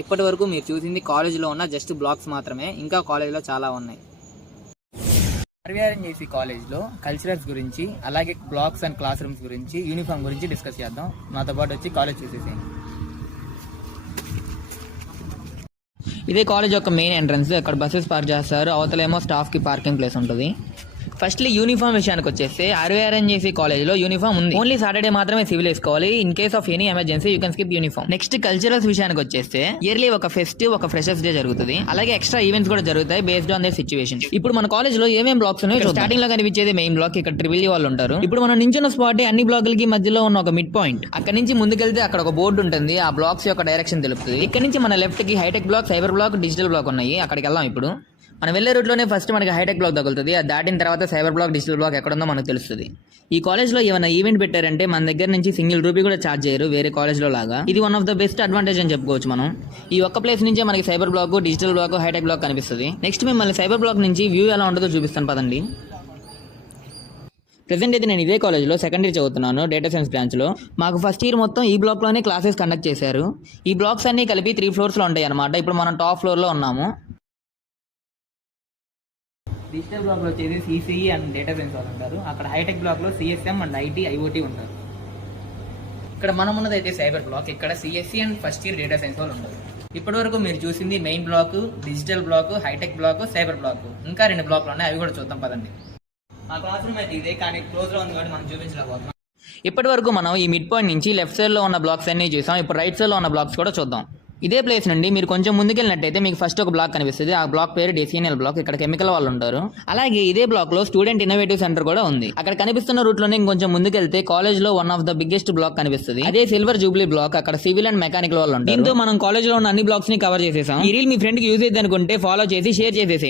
ఇప్పటి వరకు మీరు చూసింది కాలేజీలో ఉన్న జస్ట్ బ్లాక్స్ మాత్రమే. ఇంకా కాలేజీలో చాలా ఉన్నాయి. ఆర్వీఆర్ఎన్జేసీ కాలేజ్లో కల్చరల్స్ గురించి, అలాగే బ్లాక్స్ అండ్ క్లాస్ రూమ్స్ గురించి, యూనిఫామ్ గురించి డిస్కస్ చేద్దాం. నాతో పాటు వచ్చి కాలేజ్ చూసేసేయండి. ఇదే కాలేజ్ యొక్క మెయిన్ ఎంట్రన్స్. ఇక్కడ బస్సెస్ పార్క్ చేస్తారు. అవతలేమో స్టాఫ్ కి పార్కింగ్ ప్లేస్ ఉంటుంది. ఫస్ట్లీ యూనిఫామ్ విషయానికి వచ్చేస్తే ఆర్వీఆర్ఎన్జేసీ కాలేజ్లో యూనిఫామ్ ఉంది. ఓన్లీ సాటర్డే మాత్రమే సివిల్ వేసుకోవాలి. In case of any emergency you can skip uniform. Next culturals విషయానికి వచ్చేస్తే ఇయర్లీ ఒక ఫెస్ట్, ఒక ఫ్రెషర్స్ డే జరుగుతుంది. అలాగే ఎక్స్ట్రా ఈవెంట్స్ కూడా జరుగుతాయి బేస్డ్ ఆన్ దేర్ సిచ్యువేషన్. ఇప్పుడు మన కాలేజ్ లో ఏమేం బ్లాక్స్ ఉన్నాయో స్టార్టింగ్ లో కనిపించేది మెయిన్ బ్లాక్. ఇక్కడ ట్రిపుల్ వాళ్ళు ఉంటారు. ఇప్పుడు మనం నించున్న స్పాట్ అన్ని బ్లాకులకి మధ్యలో ఉన్న ఒక మిడ్ పాయింట్. అక్కడ నుంచి ముందుకెళ్తే అక్కడ ఒక బోర్డు ఉంటుంది. ఆ బ్లాక్స్ యొక్క డైరెక్షన్ తెలుపుతుంది. ఇక్కడ నుంచి మన లెఫ్ట్ కి hi tech block, cyber block, digital block ఉన్నాయి. అక్కడికి వెళ్దాం. ఇప్పుడు మనం వెళ్లే రూట్లోనే ఫస్ట్ మనకి హైటెక్ బ్లాక్ తగులుతుంది. అది దాటిన తర్వాత సైబర్ బ్లాక్, డిజిటల్ బ్లాక్ ఎక్కడుందో మనకు తెలుస్తుంది. ఈ కాలేజ్ లో ఏమైనా ఈవెంట్ పెట్టారంటే మన దగ్గర నుంచి సింగిల్ రూపీ కూడా ఛార్జ్ చేయరు వేరే కాలేజ్ లో లాగా. ఇది one of the best advantage అని చెప్పుకోవచ్చు మనం. ఈ ఒక్క ప్లేస్ నుంచే మనకి cyber block, digital block, hi tech block కనిపిస్తుంది. నెక్స్ట్ మిమ్మల్ని సైబర్ బ్లాక్ నుంచి వ్యూ ఎలా ఉంటుందో చూపిస్తాను పదండి. ప్రెసెంట్ అయితే నేను ఇదే కాలేజ్లో సెకండ్ ఇయర్ చదువుతున్నాను, డేటా సైన్స్ బ్రాంచ్లో. మాకు ఫస్ట్ ఇయర్ మొత్తం ఈ బ్లాక్లోనే క్లాసెస్ కండక్ట్ చేశారు. ఈ బ్లాక్స్ అన్ని కలిపి 3 ఫ్లోర్స్లో ఉంటాయి అనమాట. ఇప్పుడు మనం టాప్ ఫ్లోర్లో ఉన్నాము. డిజిటల్ బ్లాక్లో వచ్చేసి సిసిఈ అండ్ డేటా సైన్స్ వాళ్ళు ఉంటారు. అక్కడ హైటెక్ బ్లాక్లో సిఎస్ఎం అండ్ ఐటీ, ఐఓటీ ఉంటారు. ఇక్కడ మనం ఉన్నది అయితే సైబర్ బ్లాక్. ఇక్కడ CSC and first year data science వాళ్ళు ఉంటారు. ఇప్పటి వరకు మీరు చూసింది main block, digital block, hi tech block, cyber block. ఇంకా 2 బ్లాక్లు ఉన్నాయి, అవి కూడా చూద్దాం పదండి. మా క్లాస్ రూమ్ అయితే ఇదే, కానీ క్లోజ్ లో ఉంది కాబట్టి మనం చూపించలేకపోతున్నాం. ఇప్పటి వరకు మనం ఈ మిడ్ పాయింట్ నుంచి లెఫ్ట్ సైడ్ లో ఉన్న బ్లాక్స్ అన్ని చూసాం. ఇప్పుడు రైట్ సైడ్ లో ఉన్న బ్లాక్స్ కూడా చూద్దాం. ఇదే ప్లేస్ నుండి మీరు కొంచెం ముందుకెళ్ళినట్టయితే మీకు ఫస్ట్ ఒక బ్లాక్ కనిపిస్తుంది. ఆ బ్లాక్ పేరు డెసిఎన్ఎల్ బ్లాక్. ఇక్కడ కెమికల్ వాళ్ళు ఉంటారు. అలాగే ఇదే బ్లాక్ లో స్టూడెంట్ ఇన్నోవేటివ్ సెంటర్ కూడా ఉంది. అక్కడ కనిపిస్తున్న రూట్ లోనే ఇంకొంచెం ముందుకెళ్తే కాలేజ్ లో one of the biggest block కనిపిస్తుంది. అదే సిల్వర్ జూబ్లీ బ్లాక్. అక్కడ సివిల్ అండ్ మెకానికల్ వాళ్ళు ఉంటారు. దీంతో మనం కాలేజ్ లో ఉన్న అన్ని బ్లాక్స్ ని కవర్ చేసేసాం. ఈ రీల్ మీ ఫ్రెండ్ కి యూజ్ అయ్యింది అనుకుంటే ఫాలో చేసి షేర్ చేసేసి